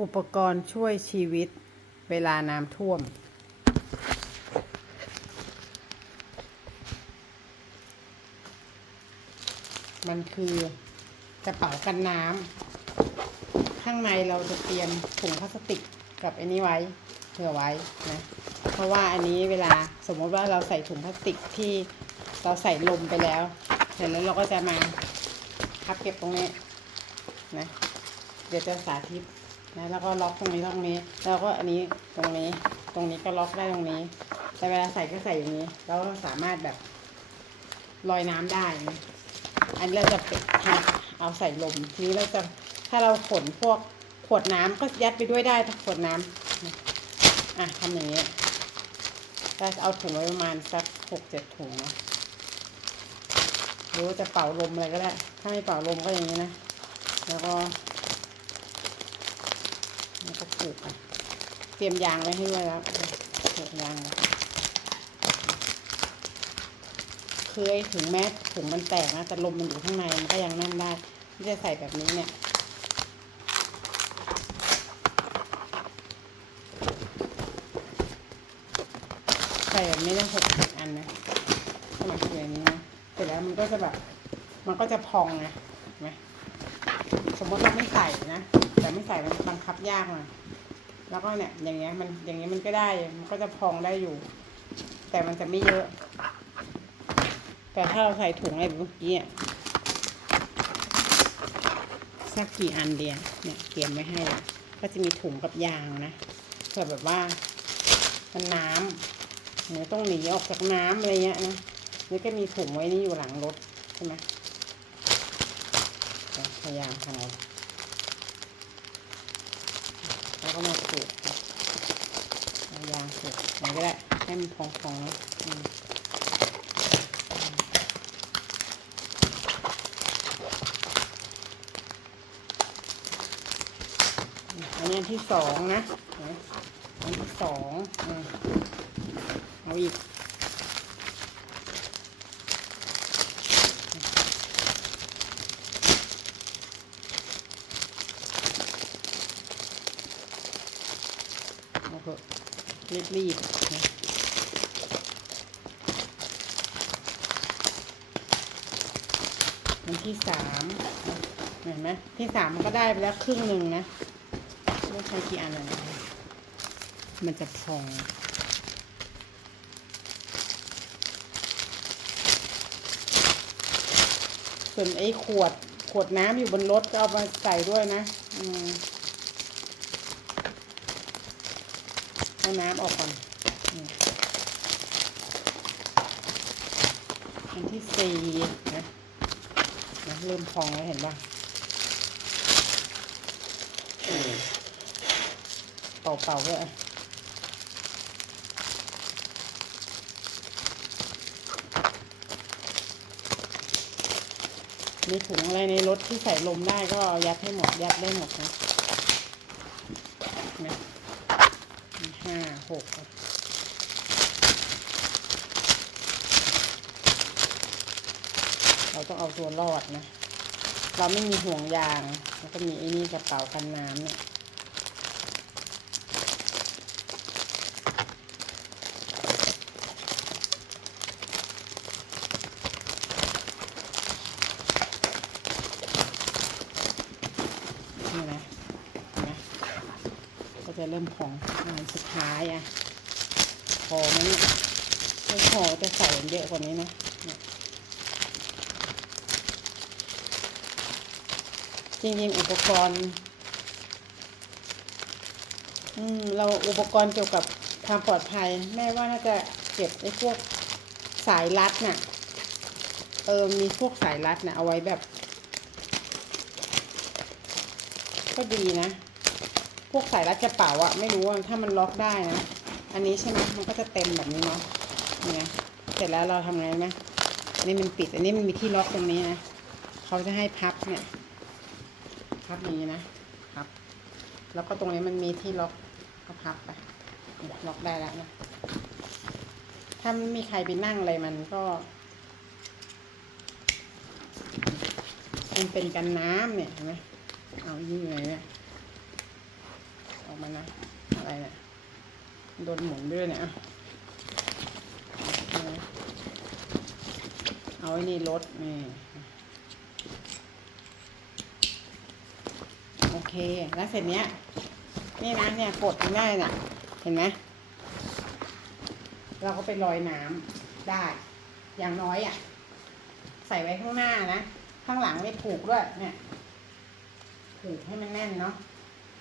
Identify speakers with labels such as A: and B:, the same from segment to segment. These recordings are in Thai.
A: อุปกรณ์ช่วยชีวิตเวลาน้ำท่วม มันคือกระเป๋ากันน้ำ ข้างในเราจะเตรียมถุงพลาสติกกับอันนี้ไว้เผื่อไว้นะ เพราะว่าอันนี้เวลาสมมติว่าเราใส่ถุงพลาสติกที่เราใส่ลมไปแล้วเสร็จแล้วเราก็จะมาพับเก็บตรงนี้นะ เดี๋ยวจะสาธิต นะแล้วก็ล็อกตรงนี้ตรงนี้แล้วก็อันนี้ตรงนี้ตรงนี้ก็ล็อกได้ตรงนี้ แต่เวลาใส่ก็ใส่อย่างนี้ แล้วก็สามารถแบบลอยน้ำได้ อันนี้เราจะเป็นทำเอาใส่ลมทีนี้เราจะถ้าเราขนพวกขวดน้ำก็ยัดไปด้วยได้ถ้าขวดน้ำนะอะทำอย่างนี้ก็เอาถุงไว้ประมาณสักหกเจ็ดถุงนะหรือจะเป่าลมอะไรก็ได้ ถ้าไม่เป่าลมก็อย่างนี้นะ แล้วก็ แล้วก็ผูกอะเตรียมยางไว้ให้ด้วยแล้วผูกยางเคยถึงแม้ถุงมันแตกนะแต่ลมมันอยู่ข้างในมันก็ยังนั่นได้ที่จะใส่แบบนี้เนี่ยใส่แบบนี้ได้หกสิบอันนะสมัครอย่างนี้นะเสร็จแล้วมันก็จะแบบ มันก็จะพองไงเห็นไหมสมมติเราไม่ใส่นะ แต่ไม่ใส่มันบังคับยากหน่อยแล้วก็เนี่ยอย่างเงี้ยมันอย่างเงี้ยมันก็ได้มันก็จะพองได้อยู่ แต่มันจะไม่เยอะ แต่ถ้าเราใส่ถุงอะไรเมื่อกี้อะสักกี่อันเดียเนี่ยเตรียมไว้ให้ละก็จะมีถุงกับยางนะเผื่อแบบว่ามันน้ำหรือต้องหนีออกจากน้ำอะไรเงี้ยนะนี่ก็มีถุงไว้นี่อยู่หลังรถใช่ไหมพยายามทำเอา แล้วก็มาผูกยางผูกไหนก็ได้ให้มันพองๆนะอันนี้ที่สองนะอันที่สองเอาอีก เอาเถอะ รีบๆนะอันที่สามเห็นไหมที่สามมันก็ได้ไปแล้วครึ่งหนึ่งนะไม่ใช้กี่อันเลยมันจะพองส่วนไอ้ขวดขวดน้ำอยู่บนรถก็เอามาใส่ด้วยนะ อืม เอาน้ำออกก่อนนี่อันที่สี่นะนะเริ่มพองแล้วเห็นป่ะเป่าเป่าๆด้วยมีถุงอะไรในรถที่ใส่ลมได้ก็เอายัดให้หมดยัดได้หมดนะ ห้าหกเราต้องเอาตัวรอดนะ เราไม่มีห่วงยาง แล้วก็มีไอ้นี่กระเป๋ากันน้ำเนี่ย นี่นะนะ ก็จะ เริ่มพองอันสุดท้ายอะพอไหมเนี่ยไม่พอจะใส่เยอะกว่านี้นะจริงๆอุปกรณ์อืมเราอุปกรณ์เกี่ยวกับความปลอดภัย แม่ว่าน่าจะเก็บไอ้พวกสายรัดน่ะ เออมีพวกสายรัดน่ะเอาไว้แบบ ก็ดีนะ วกสายรัดกระเป๋าอะไม่รู้ถ้ามันล็อกได้นะอันนี้ใช่ไหมมันก็จะเต็มแบบนี้เนาะนี่ไงเสร็จแล้วเราทำไงไหมอันนี้มันปิด อันนี้มันมีที่ล็อกตรงนี้นะเขาจะให้พับเนี่ย พับอย่างนี้นะพับ แล้วก็ตรงนี้มันมีที่ล็อกก็พับไปล็อกได้แล้วนะถ้าไม่มีใครไปนั่งอะไรมันก็มันเป็นกันน้ำเนี่ยเห็นไหมเอาอยู่ไหนเนี่ย อกมานะอะไรเนี่ยโดนหมุนด้วยเนี่ยเอาไอ้นี่รถนี่โอเคแล้วเสร็จเนี้ยนี่นะเนี่ยกดง่ายน่ะ เห็นไหมเราก็ไปลอยน้ำได้ อย่างน้อยอะ ใส่ไว้ข้างหน้านะ ข้างหลังไม่ผูกด้วยเนี่ย ผูกให้มันแน่นเนาะ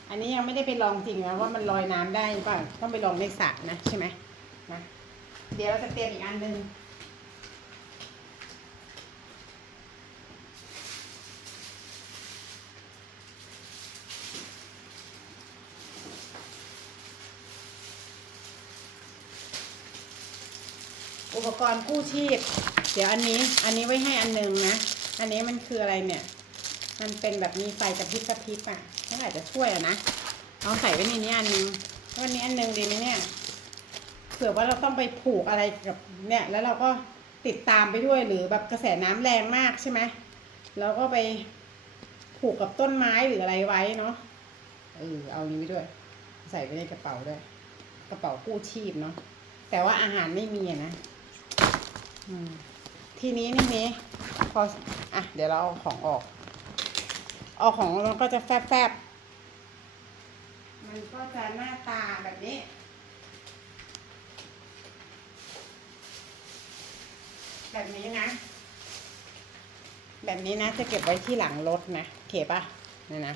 A: อันนี้ยังไม่ได้ไปลองจริงนะว่ามันลอยน้ำได้หรือเปล่าต้องไปลองในสระนะใช่ไหมนะเดี๋ยวเราจะเตรียมอีกอันหนึ่งอุปกรณ์กู้ชีพ เดี๋ยวอันนี้ อันนี้ไว้ให้อันหนึ่งนะ อันนี้มันคืออะไรเนี่ย มันเป็นแบบมีไฟกระพริบกระพริบอะเขาอาจจะช่วยอะนะเอาใส่ไว้ในนี้อันนึงวันนี้อันนึงดีไหมเนี่ยเผื่อว่าเราต้องไปผูกอะไรกับเนี่ย แล้วเราก็ติดตามไปด้วยหรือแบบกระแสน้ำแรงมากใช่ไหมเราก็ไปผูกกับต้นไม้หรืออะไรไว้เนาะเออเอานี้ไปด้วย ใส่ไว้ในกระเป๋าด้วย กระเป๋ากู้ชีพเนาะแต่ว่าอาหารไม่มีนะอืมทีนี้นี่นี้พออะเดี๋ยวเราเอาของออก เอาของมันก็จะแฟบแฟบๆ มันก็จะหน้าตาแบบนี้ แบบนี้นะ แบบนี้นะจะเก็บไว้ที่หลังรถนะโอเคปะนี่นะ